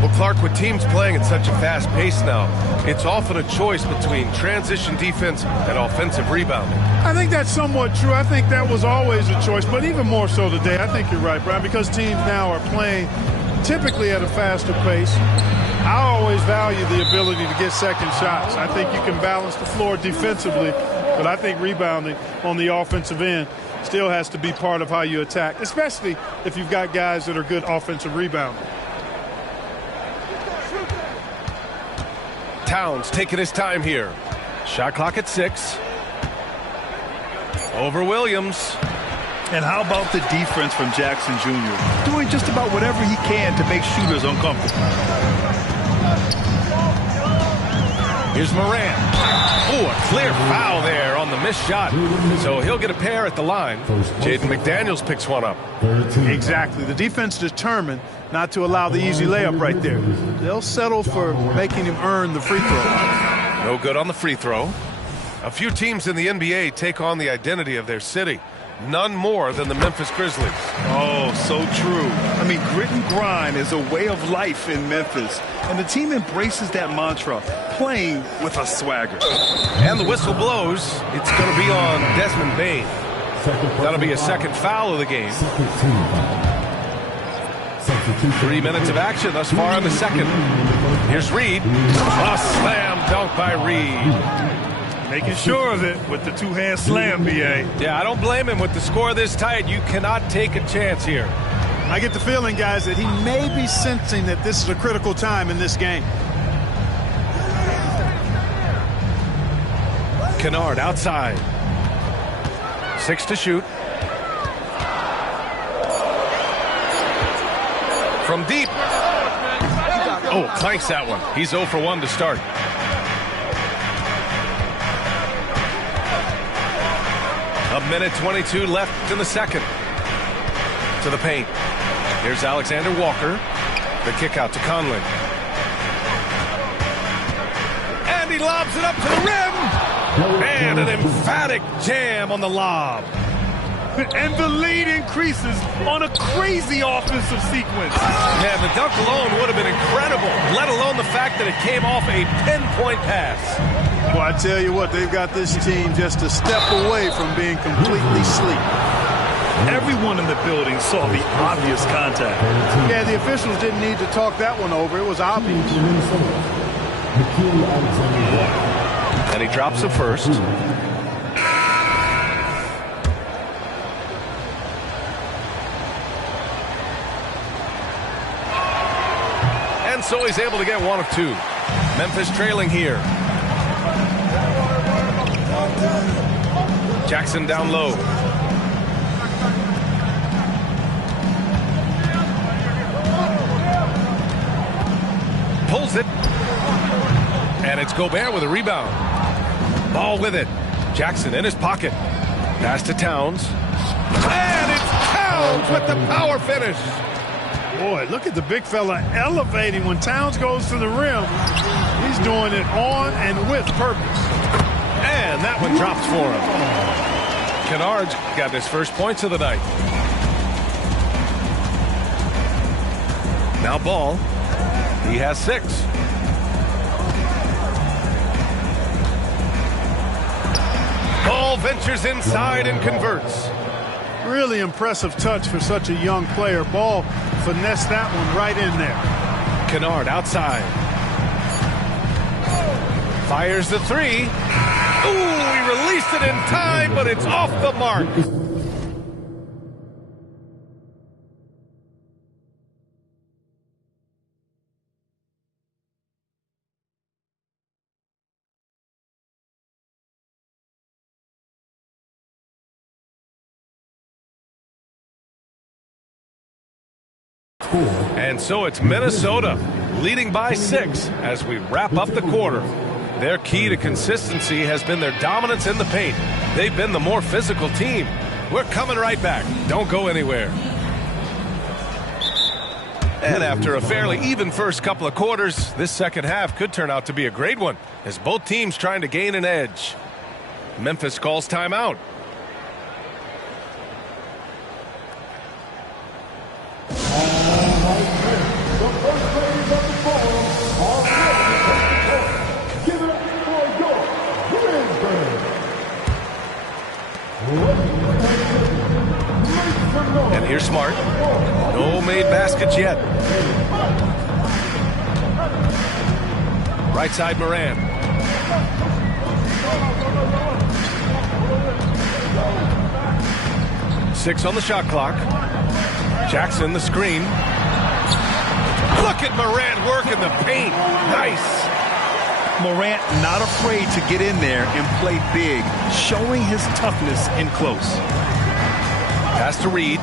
Well, Clark, with teams playing at such a fast pace now, it's often a choice between transition defense and offensive rebounding. I think that's somewhat true. I think that was always a choice, but even more so today. I think you're right, Brian, because teams now are playing typically at a faster pace. I always value the ability to get second shots. I think you can balance the floor defensively, but I think rebounding on the offensive end still has to be part of how you attack, especially if you've got guys that are good offensive rebounding. Towns taking his time here. Shot clock at 6. Over Williams. And how about the defense from Jackson Jr.? Doing just about whatever he can to make shooters uncomfortable. Here's Morant. Oh, a clear foul there on the missed shot. So he'll get a pair at the line. Jaden McDaniels picks one up. Exactly. The defense determined not to allow the easy layup right there. They'll settle for making him earn the free throw. No good on the free throw. A few teams in the NBA take on the identity of their city. None more than the Memphis Grizzlies. Oh, so true. I mean, grit and grind is a way of life in Memphis. And the team embraces that mantra, playing with a swagger. And the whistle blows. It's going to be on Desmond Bane. That'll be a second foul of the game. 3 minutes of action thus far in the second. Here's Reed. A slam dunk by Reed. Making sure of it with the two-hand slam, B.A. Yeah, I don't blame him with the score this tight. You cannot take a chance here. I get the feeling, guys, that he may be sensing that this is a critical time in this game. Kennard outside. 6 to shoot. From deep. Oh, clanks that one. He's 0 for 1 to start. A minute 22 left in the second. To the paint. Here's Alexander Walker. The kick out to Conley. And he lobs it up to the rim. And an emphatic jam on the lob. And the lead increases on a crazy offensive sequence. Yeah, the dunk alone would have been incredible, let alone the fact that it came off a pinpoint pass. Well, I tell you what, they've got this team just a step away from being completely asleep. Everyone in the building saw the obvious contact. Yeah, the officials didn't need to talk that one over. It was obvious. And he drops the first. And so he's able to get one of 2. Memphis trailing here. Jackson down low. Pulls it. And it's Gobert with a rebound. Ball with it. Jackson in his pocket. Pass to Towns. And it's Towns with the power finish. Boy, look at the big fella elevating when Towns goes to the rim. He's doing it on and with purpose. And that one drops for him. Kennard's got his first points of the night. Now Ball. He has 6. Ball ventures inside and converts. Really impressive touch for such a young player. Ball finessed that one right in there. Kennard outside. Fires the 3. Ooh, he released it in time, but it's off the mark. And so it's Minnesota leading by 6 as we wrap up the quarter. Their key to consistency has been their dominance in the paint. They've been the more physical team. We're coming right back. Don't go anywhere. And after a fairly even first couple of quarters, this second half could turn out to be a great one as both teams trying to gain an edge. Memphis calls timeout. And here's Smart. No made baskets yet. Right side Moran. Six on the shot clock. Jackson the screen. Look at Morant working the paint. Nice. Morant not afraid to get in there and play big, showing his toughness in close. Pass to Reed.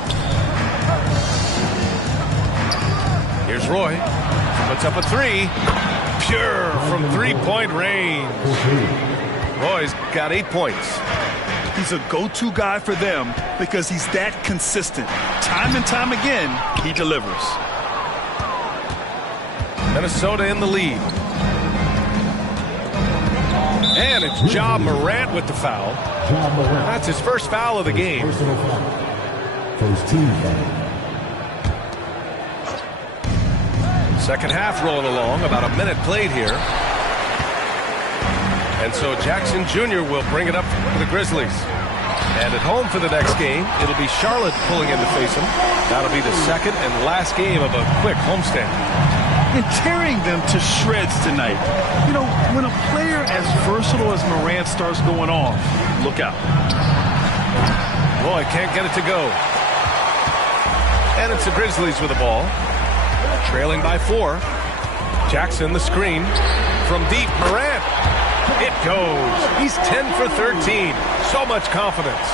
Here's Roy. Puts up a three. Pure from three-point range. Roy's got 8 points. He's a go-to guy for them because he's that consistent. Time and time again, he delivers. Minnesota in the lead. And it's Ja Morant with the foul. That's his first foul of the game. Personal foul. First team foul. Second half rolling along, about a minute played here. And so Jackson Jr. will bring it up for the Grizzlies. And at home for the next game, it'll be Charlotte pulling in to face them. That'll be the second and last game of a quick homestand. And tearing them to shreds tonight. You know, when a player as versatile as Morant starts going off, look out. Roy can't get it to go. And it's the Grizzlies with the ball. Trailing by 4. Jackson the screen. From deep, Morant. It goes. He's 10 for 13. So much confidence.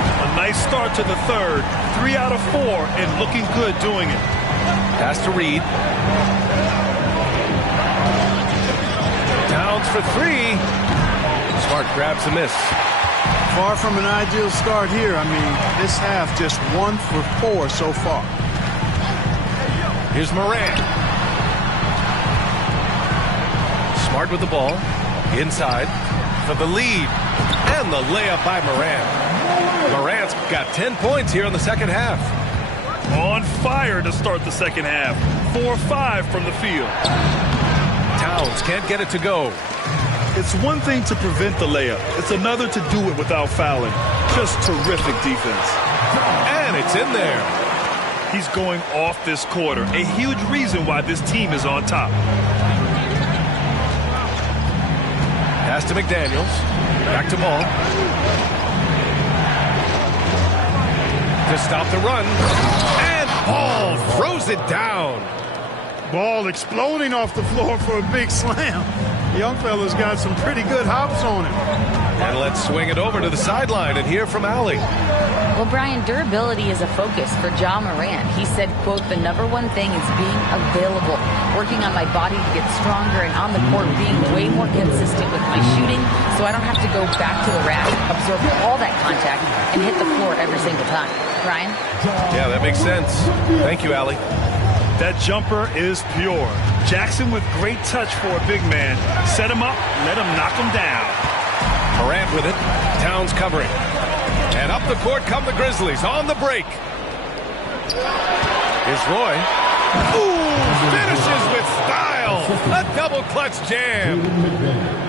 A nice start to the third. 3 out of 4 and looking good doing it. Pass to Reed. Downs for 3. Smart grabs the miss. Far from an ideal start here. I mean, this half just 1 for 4 so far. Here's Morant. Smart with the ball. Inside for the lead. And the layup by Morant. Morant's got 10 points here in the second half. On fire to start the second half. 4-5 from the field. Towns can't get it to go. It's one thing to prevent the layup. It's another to do it without fouling. Just terrific defense. And it's in there. He's going off this quarter. A huge reason why this team is on top. Pass to McDaniels. Back to Ball. To stop the run. And Ball throws it down. Ball exploding off the floor for a big slam. Young fella's got some pretty good hops on him. And let's swing it over to the sideline and hear from Allie. Well, Brian, durability is a focus for Ja Morant. He said, quote, the #1 thing is being available, working on my body to get stronger, and on the court being way more consistent with my shooting so I don't have to go back to the rack, absorb all that contact, and hit the floor every single time. Brian? Yeah, that makes sense. Thank you, Allie. That jumper is pure. Jackson with great touch for a big man. Set him up, let him knock him down. Morant with it. Towns covering. And up the court come the Grizzlies on the break. Here's Roy. Ooh, finishes with style. A double clutch jam.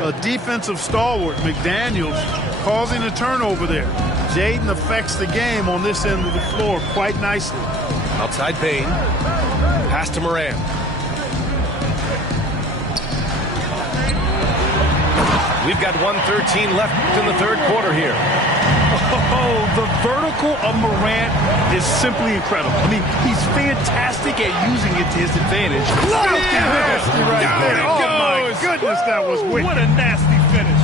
A defensive stalwart, McDaniels, causing a turnover there. Jaden affects the game on this end of the floor quite nicely. Outside Bain. Pass to Morant. We've got 1:13 left in the third quarter here. Oh, the vertical of Morant is simply incredible. I mean, he's fantastic at using it to his advantage. Look at nasty right Down there. it Oh, goes. my goodness, that was wicked. What a nasty finish.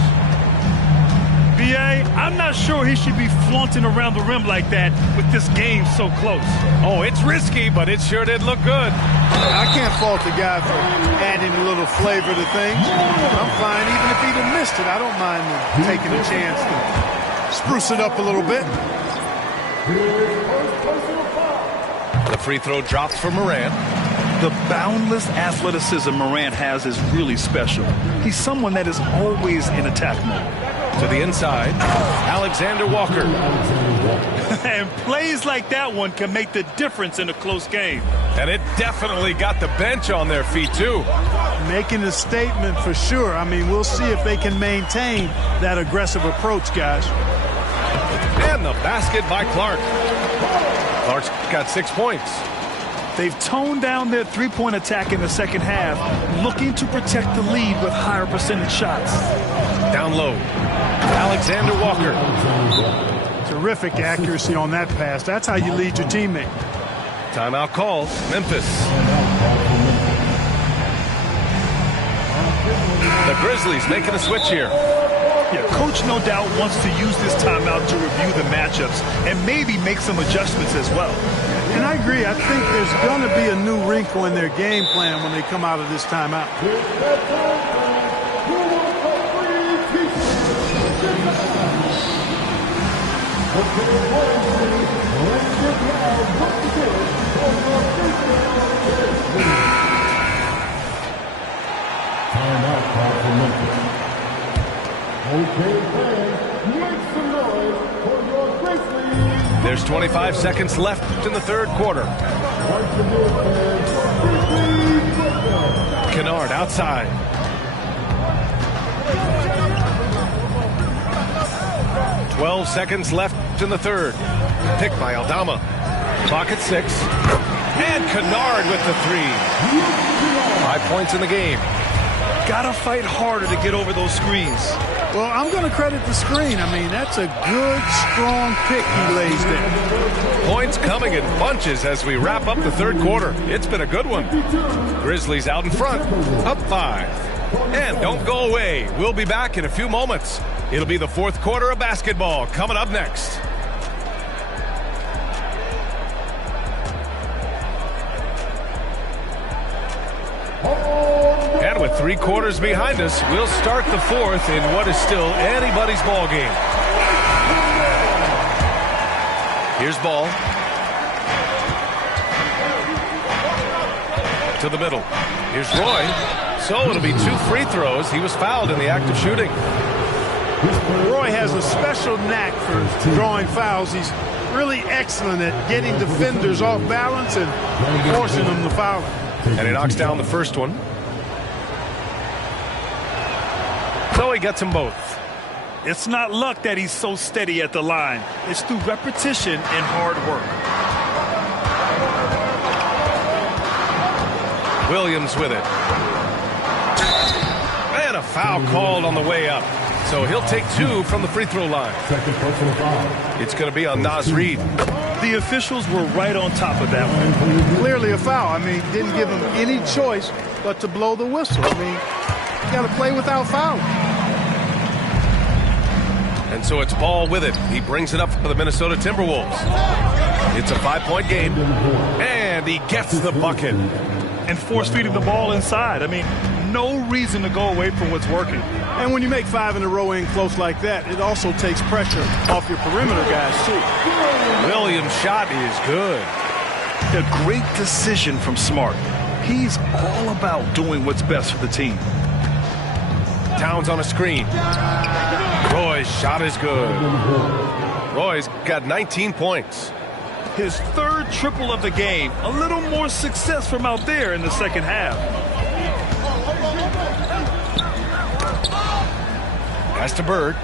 B.A., I'm not sure he should be flaunting around the rim like that with this game so close. Oh, it's risky, but it sure did look good. I can't fault the guy for adding a little flavor to things. I'm fine. Even if he'd have missed it, I don't mind him taking a chance to spruce it up a little bit. The free throw drops for Morant. The boundless athleticism Morant has is really special. He's someone that is always in attack mode. To the inside, Alexander Walker. And plays like that one can make the difference in a close game. And it definitely got the bench on their feet, too. Making a statement for sure. I mean, we'll see if they can maintain that aggressive approach, guys. And the basket by Clark. Clark's got 6 points. They've toned down their three-point attack in the second half, looking to protect the lead with higher percentage shots. Down low, Alexander Walker. Terrific accuracy on that pass. That's how you lead your teammate. Timeout called, Memphis. The Grizzlies making a switch here. Yeah, Coach no doubt wants to use this timeout to review the matchups and maybe make some adjustments as well. And I agree. I think there's going to be a new wrinkle in their game plan when they come out of this timeout. Timeout call for Memphis. Okay, fans, make some noise for your Grizzlies. There's 25 seconds left in the third quarter. Kennard outside. "12 seconds left in the third. Picked by Aldama. Clock at 6. And Kennard with the 3. 5 points in the game. Gotta fight harder to get over those screens. Well, I'm going to credit the screen. I mean, that's a good, strong pick he lays there. Points coming in bunches as we wrap up the third quarter. It's been a good one. Grizzlies out in front, up 5. And don't go away. We'll be back in a few moments. It'll be the fourth quarter of basketball coming up next. And with 3 quarters behind us, we'll start the fourth in what is still anybody's ball game. Here's Ball. To the middle. Here's Roy. So it'll be 2 free throws. He was fouled in the act of shooting. Roy has a special knack for drawing fouls. He's really excellent at getting defenders off balance and forcing them to foul him. And he knocks down the first one. So he gets them both. It's not luck that he's so steady at the line. It's through repetition and hard work. Williams with it. And a foul called on the way up. So he'll take 2 from the free throw line. Second personal foul. It's going to be on Naz Reid. The officials were right on top of that one. Clearly a foul. I mean, didn't give him any choice but to blow the whistle. I mean, you got to play without fouling. And so it's Ball with it. He brings it up for the Minnesota Timberwolves. It's a 5-point game. And he gets the bucket. And force-feeding the ball inside. I mean, no reason to go away from what's working. And when you make 5 in a row in close like that, it also takes pressure off your perimeter guys, too. Williams' shot is good. A great decision from Smart. He's all about doing what's best for the team. Towns on a screen. Roy's shot is good. Roy's got 19 points. His 3rd triple of the game. A little more success from out there in the second half. Pass to Bird.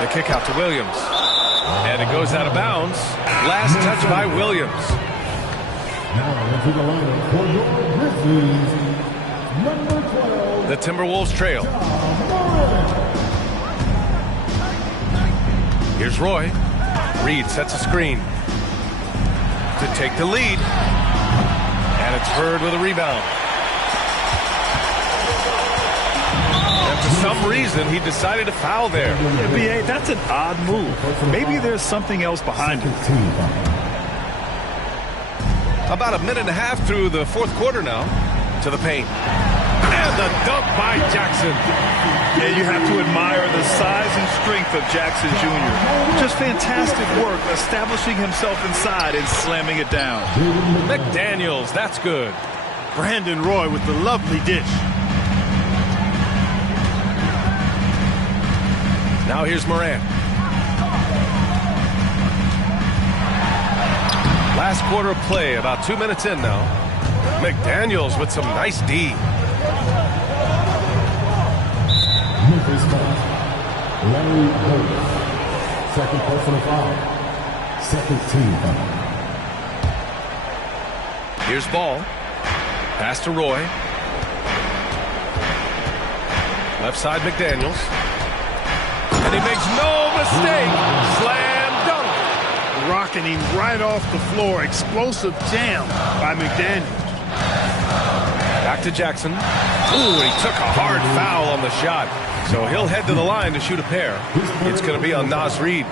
The kick out to Williams. And it goes out of bounds. Last touch by Williams. Now into the lineup for your Grizzlies, number 12. The Timberwolves trail. Here's Roy. Reid sets a screen to take the lead. And it's Bird with a rebound. And for some reason, he decided to foul there. Yeah, B.A., that's an odd move. Maybe there's something else behind it. About a minute and a half through the fourth quarter now. To the paint. And And the dunk by Jackson. Yeah, you have to admire the size and strength of Jackson Jr. Just fantastic work establishing himself inside and slamming it down. McDaniels, that's good. Brandon Roy with the lovely dish. Now here's Morant. Last quarter of play, about 2 minutes in now. McDaniels with some nice D. Memphis foul. Larry Holmes. Second personal foul. Second team foul. Here's Ball. Pass to Roy. Left side McDaniels. And he makes no mistake. Slam dunk. Rocking him right off the floor. Explosive jam by McDaniels. Back to Jackson. Ooh, he took a hard foul on the shot. So he'll head to the line to shoot a pair. It's going to be on Naz Reid.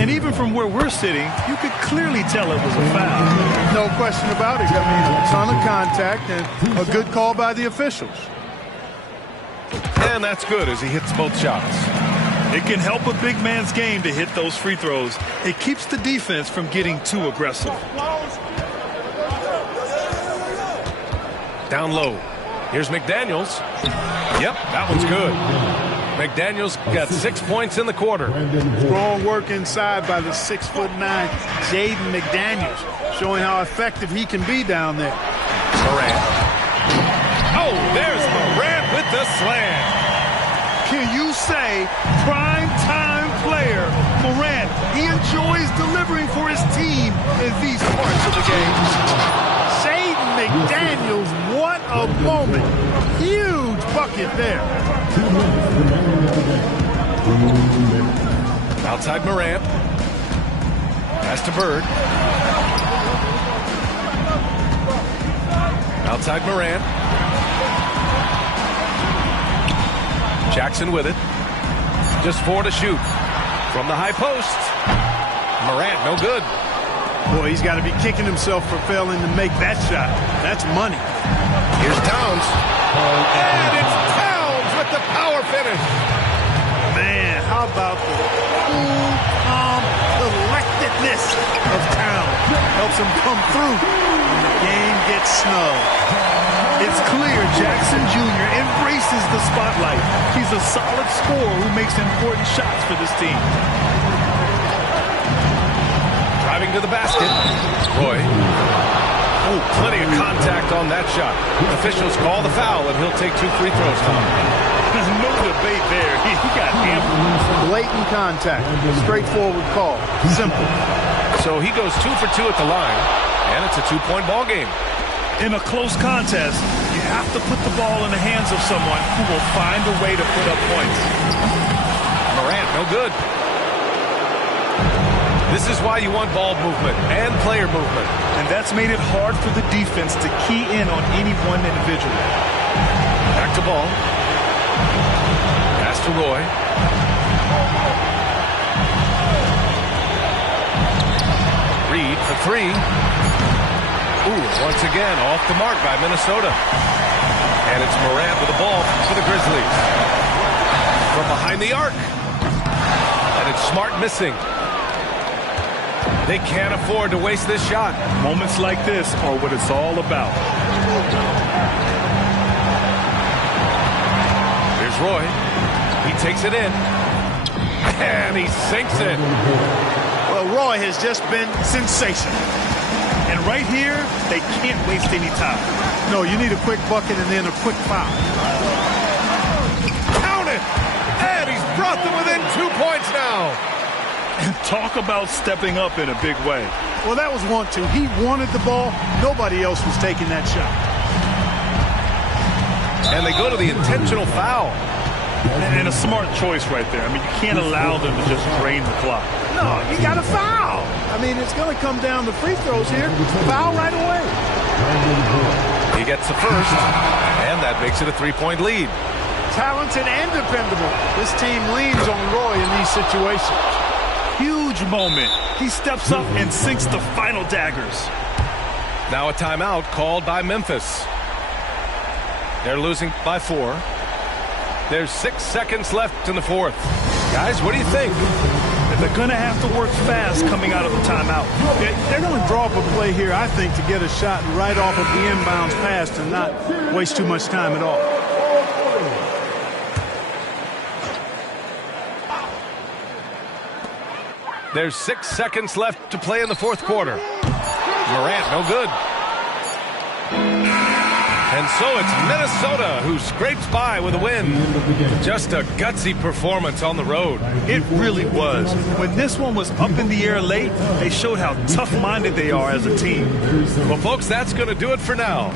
And even from where we're sitting, you could clearly tell it was a foul. No question about it. I mean, a ton of contact and a good call by the officials. And that's good as he hits both shots. It can help a big man's game to hit those free throws. It keeps the defense from getting too aggressive. Down low. Here's McDaniels. Yep, that one's good. McDaniels got 6 points in the quarter. Strong work inside by the 6'9" Jaden McDaniels, showing how effective he can be down there. Morant. Oh, there's Morant with the slam. Can you say prime time player Morant? He enjoys delivering for his team in these parts of the game. Jaden McDaniels, what a moment. Huge bucket there. Outside Morant. Pass to Bird. Outside Morant. Jackson with it. Just 4 to shoot. From the high post. Morant, no good. Boy, he's got to be kicking himself for failing to make that shot. That's money. Here's Towns. And it's Towns with the power finish. Man, how about the cool, calm collectedness of Towns? Helps him come through when the game gets snug. It's clear Jackson Jr. embraces the spotlight. He's a solid scorer who makes important shots for this team. Driving to the basket. Roy. Oh, plenty of contact on that shot. Officials call the foul, and he'll take 2 free throws now. There's no debate there. He got hammered. Blatant contact. Straightforward call. Simple. So he goes 2 for 2 at the line, and it's a 2-point ball game. In a close contest, you have to put the ball in the hands of someone who will find a way to put up points. Morant, no good. This is why you want ball movement and player movement. And that's made it hard for the defense to key in on any one individual. Back to Ball. Pass to Roy. Reid for 3. Ooh, once again, off the mark by Minnesota. And it's Morant with the ball for the Grizzlies. From behind the arc. And it's Smart missing. They can't afford to waste this shot. Moments like this are what it's all about. Here's Roy. He takes it in. And he sinks it. Well, Roy has just been sensational. And right here, they can't waste any time. No, you need a quick bucket and then a quick foul. Count it! And he's brought them within 2 points now. And talk about stepping up in a big way. Well, that was 1-2. He wanted the ball. Nobody else was taking that shot. And they go to the intentional foul. And a smart choice right there. I mean, you can't allow them to just drain the clock. No, you got to foul. I mean, it's going to come down to free throws here. Foul right away. He gets the first, and that makes it a 3-point lead. Talented and dependable. This team leans on Roy in these situations. Huge moment. He steps up and sinks the final daggers. Now a timeout called by Memphis. They're losing by 4. There's 6 seconds left in the fourth. Guys, what do you think? They're going to have to work fast coming out of the timeout. They're going to draw up a play here, I think, to get a shot right off of the inbounds pass and not waste too much time at all. There's 6 seconds left to play in the fourth quarter. Morant, no good. And so it's Minnesota who scrapes by with a win. Just a gutsy performance on the road. It really was. When this one was up in the air late, they showed how tough-minded they are as a team. Well, folks, that's going to do it for now.